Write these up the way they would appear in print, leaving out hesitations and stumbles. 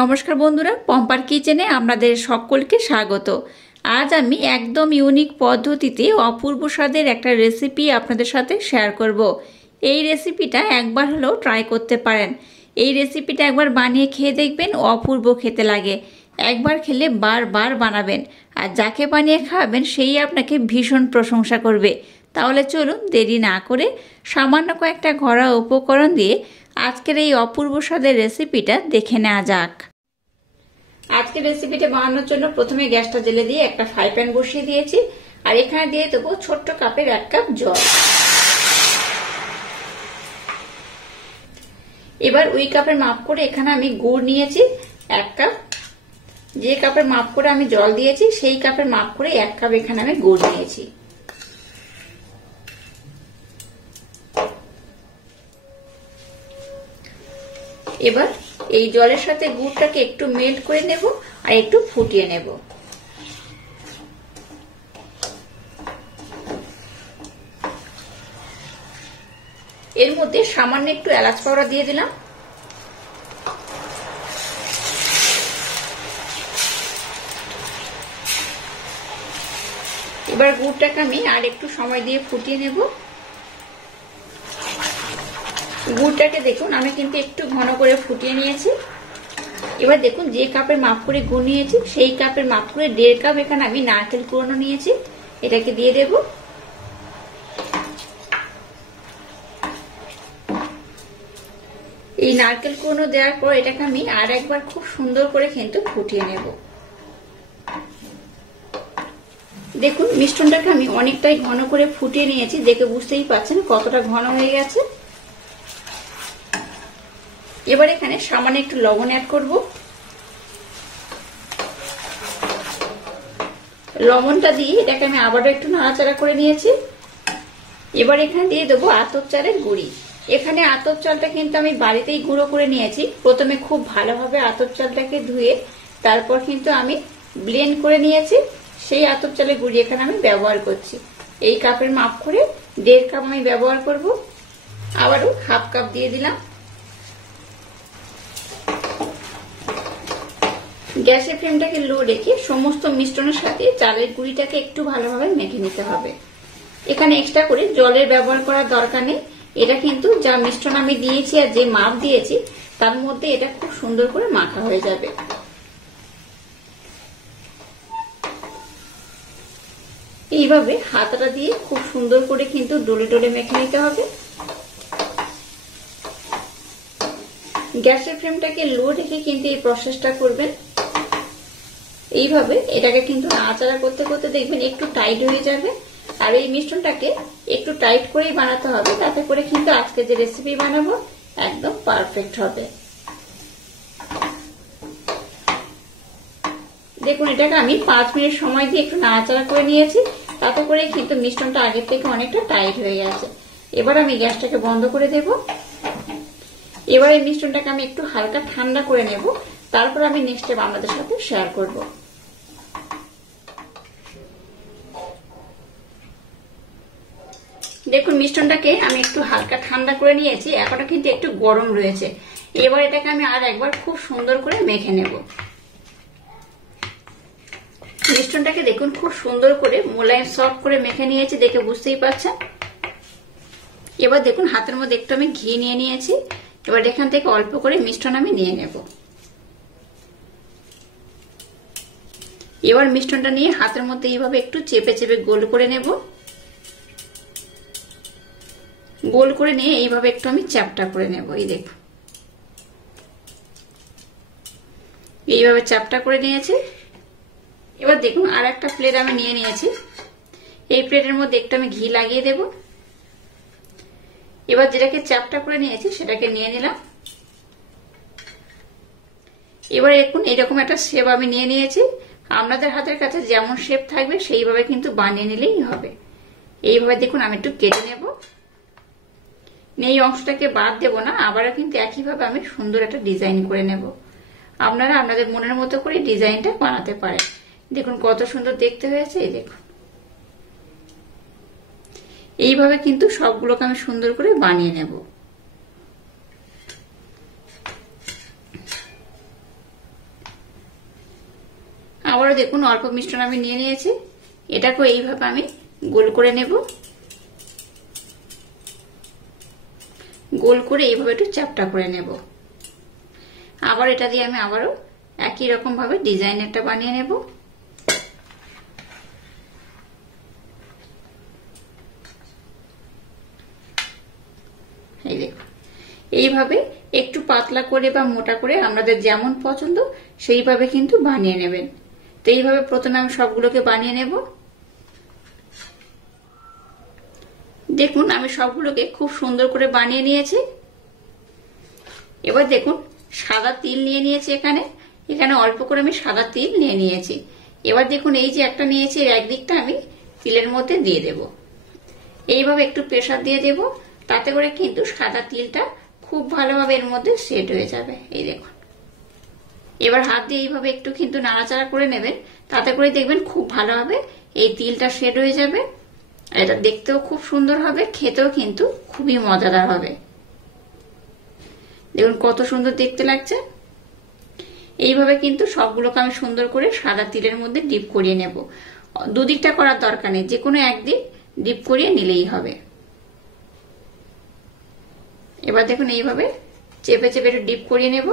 নমস্কার বন্ধুরা, পম্পার কিচেনে আপনাদের সকলকে স্বাগত। আজ আমি একদম ইউনিক পদ্ধতিতে অপূর্ব স্বাদের একটা রেসিপি আপনাদের সাথে শেয়ার করব। এই রেসিপিটা একবার হলেও ট্রাই করতে পারেন। এই রেসিপিটা একবার বানিয়ে খেয়ে দেখবেন, অপূর্ব খেতে লাগে। একবার খেলে বারবার বানাবেন, আর যাকে বানিয়ে খাওয়াবেন সেই আপনাকে ভীষণ প্রশংসা করবে। তাহলে চলুন দেরি না করে সামান্য কয়েকটা ঘরোয়া উপকরণ দিয়ে আজকের এই অপূর্ব স্বাদের রেসিপিটা দেখে নেওয়া যাক। আজকের রেসিপিটা বানানোর জন্য প্রথমে গ্যাসটা জ্বেলে দিয়ে একটা ফ্রাই প্যান বসিয়ে দিয়েছি, আর এখানে দিয়ে দেবো ছোট্ট কাপের 1 কাপ জল। এবার ওই কাপের মাপ করে এখানে আমি গুড় নিয়েছি 1 কাপ। যে কাপের মাপ করে আমি জল দিয়েছি সেই কাপের মাপ করে 1 কাপ এখানে আমি গুড় নিয়েছি। এবার এই জলের সাথে গুড়টাকে একটু মেল্ট করে নেব আর একটু ফুটিয়ে নেব। এর মধ্যে সামান্য একটু এলাচ পাউডার দিয়ে দিলাম। এবার গুড়টাকে আমি আর একটু সময় দিয়ে ফুটিয়ে নেব। গুড়টাকে দেখুন আমি কিন্তু একটু ঘন করে ফুটিয়ে নিয়েছি। এবার দেখুন যে কাপের মাপ করে গুড় নিয়েছি সেই কাপের মাপ করে 1.5 কাপ এখানে আমি নারকেল কুড়ানো নিয়েছি, এটাকে দিয়ে দেব। এই নারকেল কুড়ানো দেওয়ার পর এটাকে আমি আর একবার খুব সুন্দর করে কিন্তু ফুটিয়ে নেব। দেখুন মিশ্রণটাকে আমি অনেকটাই ঘন করে ফুটিয়ে নিয়েছি, দেখে বুঝতেই পারছেন কতটা ঘন হয়ে গেছে। এবার এখানে সামান্য একটু লবণ অ্যাড করব। লবণটা দিয়ে এটাকে আমি আবারও একটু নাড়াচাড়া করে নিয়েছি। এবার এখানে দিয়ে দেবো আতপ চালের গুঁড়ি। এখানে আতপ চালটা কিন্তু আমি বাড়িতেই গুঁড়ো করে নিয়েছি। প্রথমে খুব ভালোভাবে আতপ চালটাকে ধুয়ে তারপর কিন্তু আমি ব্লেন্ড করে নিয়েছি। সেই আতপ চালের গুঁড়ি এখানে আমি ব্যবহার করছি। এই কাপের মাপ করে 1.5 কাপ আমি ব্যবহার করব। আবারও 1/2 কাপ দিয়ে দিলাম। গ্যাসের ফ্লেমটাকে লো রেখে সমস্ত মিশ্রণের সাথে চালের গুঁড়িটাকে একটু ভালোভাবে মেখে নিতে হবে। এখানে এক্সট্রা করে জলের ব্যবহার করার দরকার নেই। এটা কিন্তু যা মিশ্রণ আমি দিয়েছি আর যে মাপ দিয়েছি তার মধ্যে এটা খুব সুন্দর করে মাখা হয়ে যাবে। এইভাবে হাতটা দিয়ে খুব সুন্দর করে কিন্তু ডলে ডলে মেখে নিতে হবে। গ্যাসের ফ্লেমটাকে লো রেখে কিন্তু এই প্রসেসটা করবেন। এইভাবে এটাকে কিন্তু নাড়াচাড়া করতে করতে দেখবেন একটু টাইট হয়ে যাবে। আর এই মিশ্রণটাকে একটু টাইট করেই বানাতে হবে, তাতে করে কিন্তু আজকে যে রেসিপি বানাবো একদম পারফেক্ট হবে। দেখুন এটাকে আমি 5 মিনিট সময় দিয়ে একটু নাড়াচাড়া করে নিয়েছি, তাতে করে কিন্তু মিশ্রণটা আগের থেকে অনেকটা টাইট হয়ে গেছে। এবার আমি গ্যাসটাকে বন্ধ করে দেব। এবার এই মিশ্রণটাকে আমি একটু হালকা ঠান্ডা করে নেব, তারপর আমি নেক্সট স্টেপ আপনাদের সাথে শেয়ার করব। দেখুন মিশ্রণটাকে আমি একটু হালকা ঠান্ডা করে নিয়েছি, এখনো কিন্তু একটু গরম রয়েছে। এবার এটাকে আমি আর একবার খুব সুন্দর করে মেখে নেব। মিশ্রণটাকে দেখুন খুব সুন্দর করে মোলায়েম সফট করে মেখে নিয়েছি, দেখে বুঝতেই পারছেন। এবার দেখুন হাতের মধ্যে একটু আমি ঘি নিয়ে নিয়েছি। এবার এখান থেকে অল্প করে মিশ্রণ আমি নিয়ে নেব। এবার মিশ্রণটা নিয়ে হাতের মধ্যে এইভাবে একটু চেপে চেপে গোল করে নেব। গোল করে নিয়ে এইভাবে একটু আমি চ্যাপটা করে নেব। এই দেখুন এইভাবে চ্যাপটা করে নিয়েছি। এবার দেখুন আর একটা প্লেট আমি নিয়ে নিয়েছি। এই প্লেটের মধ্যে একটু আমি ঘি লাগিয়ে দেব। এবার যেটাকে চ্যাপটা করে নিয়েছি সেটাকে নিয়ে নিলাম। এবার দেখুন এইরকম একটা শেপ আমি নিয়ে নিয়েছি। আপনাদের হাতের কাছে যেমন শেপ থাকবে সেইভাবে কিন্তু বানিয়ে নিলেই হবে। এইভাবে দেখুন আমি একটু কেটে নেব। এই অংশটাকে বাদ দেব না, আবারও কিন্তু একইভাবে আমি সুন্দর একটা ডিজাইন করে নেব। আপনারা আপনাদের মনের মতো করে ডিজাইনটা বানাতে পারেন। দেখুন কত সুন্দর দেখতে হয়েছে। এই দেখুন এইভাবে কিন্তু সবগুলোকে আমি সুন্দর করে বানিয়ে নেব। আবারও দেখুন অল্প মিশ্রণ আমি নিয়ে নিয়েছি, এটাকেও এইভাবে আমি গোল করে নেব। গোল করে এইভাবে একটু চ্যাপ্টা করে নেব। আবার এটা দিয়ে আমি আবারও একই রকম ভাবে ডিজাইন একটা বানিয়ে নেব। এই দেখুন, এইভাবে একটু পাতলা করে বা মোটা করে আপনাদের যেমন পছন্দ সেইভাবে কিন্তু বানিয়ে নেবেন। তো এইভাবে প্রথমে আমি সবগুলোকে বানিয়ে নেব। দেখুন আমি সবগুলোকে খুব সুন্দর করে বানিয়ে নিয়েছি। এবার দেখুন সাদা তিল নিয়ে নিয়েছি, এখানে অল্প করে আমি সাদা তিল নিয়ে নিয়েছি। এবার দেখুন এই যে একটা নিয়েছি, এর একদিকটা আমি তিলের মধ্যে দিয়ে দেব। এইভাবে একটু প্রেসার দিয়ে দেব, তাতে করে কিন্তু সাদা তিলটা খুব ভালোভাবে এর মধ্যে সেট হয়ে যাবে। এই দেখুন, এবার হাত দিয়ে এইভাবে একটু কিন্তু নাড়াচাড়া করে নেবেন, তাতে করে দেখবেন খুব ভালোভাবে এই তিলটা সেট হয়ে যাবে। এটা দেখতেও খুব সুন্দর হবে, খেতেও কিন্তু খুবই মজাদার হবে। দেখুন কত সুন্দর দেখতে লাগছে। এইভাবে কিন্তু সবগুলোকে আমি সুন্দর করে সাদা তিলের মধ্যে ডিপ করিয়ে নেব। দুদিকটা করার দরকার নেই, যে কোনো একদিক ডিপ করিয়ে নিলেই হবে। এবার দেখুন এইভাবে চেপে চেপে একটু ডিপ করিয়ে নেব।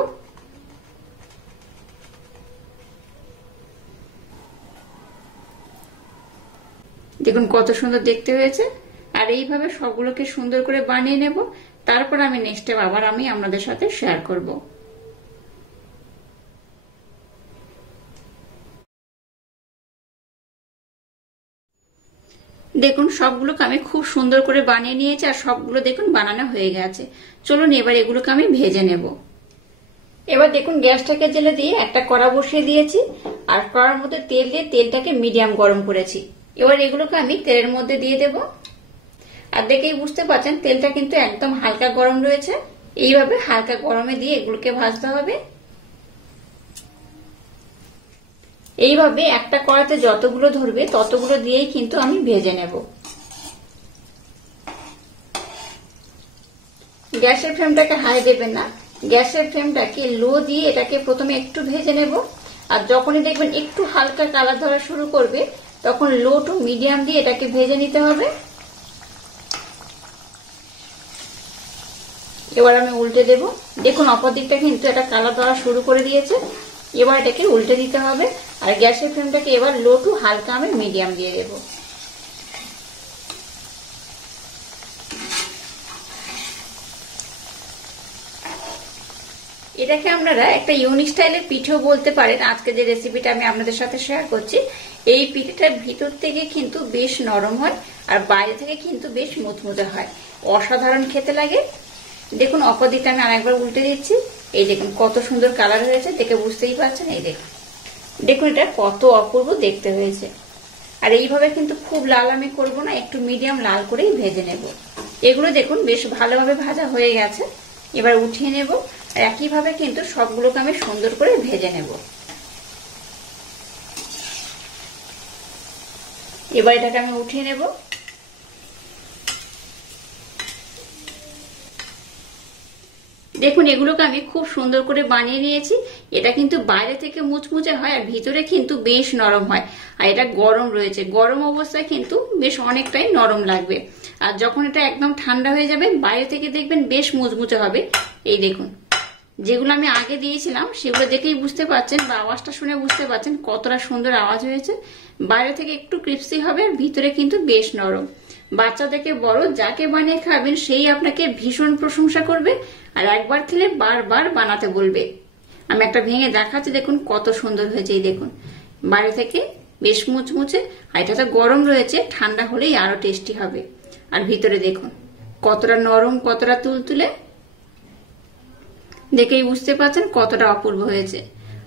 দেখুন কত সুন্দর দেখতে হয়েছে। আর এইভাবে সবগুলোকে সুন্দর করে বানিয়ে নেব, তারপর আমি নেক্সট স্টেপ আবার আমি আপনাদের সাথে শেয়ার করব। দেখুন সবগুলোকে আমি খুব সুন্দর করে বানিয়ে নিয়েছি, আর সবগুলো দেখুন বানানো হয়ে গেছে। চলুন এবার এগুলোকে আমি ভেজে নেব। এবার দেখুন গ্যাসটাকে জেলে দিয়ে একটা কড়া বসিয়ে দিয়েছি, আর কড়ার মধ্যে তেল দিয়ে তেলটাকে মিডিয়াম গরম করেছি। এবার এগুলোকে আমি তেলের মধ্যে দিয়ে দেব। আর দেখেই বুঝতে পারছেন তেলটা কিন্তু একদম হালকা গরম রয়েছে। এইভাবে হালকা গরমে দিয়ে এগুলোকে ভাজতে হবে। এইভাবে একটা কড়াতে যতগুলো ধরবে ততগুলো দিয়েই কিন্তু আমি ভেজে নেব। গ্যাসের ফ্লেমটাকে হাই দেবেন না, গ্যাসের ফ্লেমটাকে লো দিয়ে এটাকে প্রথমে একটু ভেজে নেব। আর যখনই দেখবেন একটু হালকা কালার ধরা শুরু করবে, তখন লো টু মিডিয়াম দিয়ে এটাকে ভেজে নিতে হবে। এবার আমি উল্টে দেব। দেখুন অপর দিকটা কিন্তু এটা কালার ধরা শুরু করে দিয়েছে। এবার এটাকে উল্টে দিতে হবে, আর গ্যাসের ফ্লেমটাকে এবার লো টু হালকা আমি মিডিয়াম দিয়ে দেব। এটাকে আপনারা একটা ইউনিক স্টাইলের পিঠেও বলতে পারেন। আজকে যে রেসিপিটা আমি আপনাদের সাথে শেয়ার করছি, এই পিঠেটার ভিতর থেকে কিন্তু বেশ নরম হয়, আর বাইরে থেকে কিন্তু বেশ মুচমুচে হয়, অসাধারণ খেতে লাগে। দেখুন অপর দিকটা আমি আরেকবার উল্টে দিচ্ছি। এই দেখুন কত সুন্দর কালার হয়েছে, দেখে বুঝতেই পারছেন। এই দেখুন, দেখুন এটা কত অপূর্ব দেখতে হয়েছে। আর এইভাবে কিন্তু খুব লাল আমি করবো না, একটু মিডিয়াম লাল করেই ভেজে নেব। এগুলো দেখুন বেশ ভালোভাবে ভাজা হয়ে গেছে। এবার উঠিয়ে নেব। আর একইভাবে কিন্তু সবগুলোকে আমি সুন্দর করে ভেজে নেব। এবার এটাকে আমি উঠিয়ে নেব। দেখুন এগুলোকে আমি খুব সুন্দর করে বানিয়ে নিয়েছি। এটা কিন্তু বাইরে থেকে মুচমুচে হয়, আর ভিতরে কিন্তু বেশ নরম হয়। আর এটা গরম রয়েছে, গরম অবস্থায় কিন্তু বেশ অনেকটাই নরম লাগবে। আর যখন এটা একদম ঠান্ডা হয়ে যাবে, বাইরে থেকে দেখবেন বেশ মুচমুচে হবে। এই দেখুন যেগুলো আমি আগে দিয়েছিলাম সেগুলো দেখেই বুঝতে পারছেন, বা আওয়াজটা শুনে বুঝতে পারছেন কতটা সুন্দর আওয়াজ হয়েছে। বাইরে থেকে একটু ক্রিস্পি হবে, আর ভিতরে কিন্তু বেশ নরম। বাচ্চা থেকে বড় যাকে বানিয়ে খাবেন সেই আপনাকে ভীষণ প্রশংসা করবে, আর একবার খেলে বারবার বানাতে বলবে। আমি একটা ভেঙে দেখাচ্ছি, দেখুন কত সুন্দর হয়েছে। এই দেখুন বাইরে থেকে বেশ মুচমুচে, আর এটা তো গরম রয়েছে, ঠান্ডা হলেই আরো টেস্টি হবে। আর ভিতরে দেখুন কতটা নরম, কতটা তুলতুলে, দেখেই বুঝতে পারছেন কতটা অপূর্ব হয়েছে।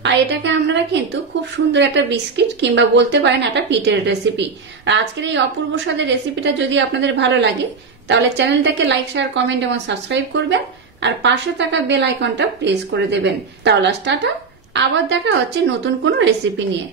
আর এটাকে আপনারা কিন্তু খুব সুন্দর একটা বিস্কিট কিংবা বলতে পারেন একটা পিঠের রেসিপি। আর আজকের এই অপূর্ব স্বাদের রেসিপিটা যদি আপনাদের ভালো লাগে, তাহলে চ্যানেলটাকে লাইক, শেয়ার, কমেন্ট এবং সাবস্ক্রাইব করবেন, আর পাশে থাকা বেল আইকনটা প্রেস করে দেবেন। তাহলে টাটা, আবার দেখা হচ্ছে নতুন কোনো রেসিপি নিয়ে।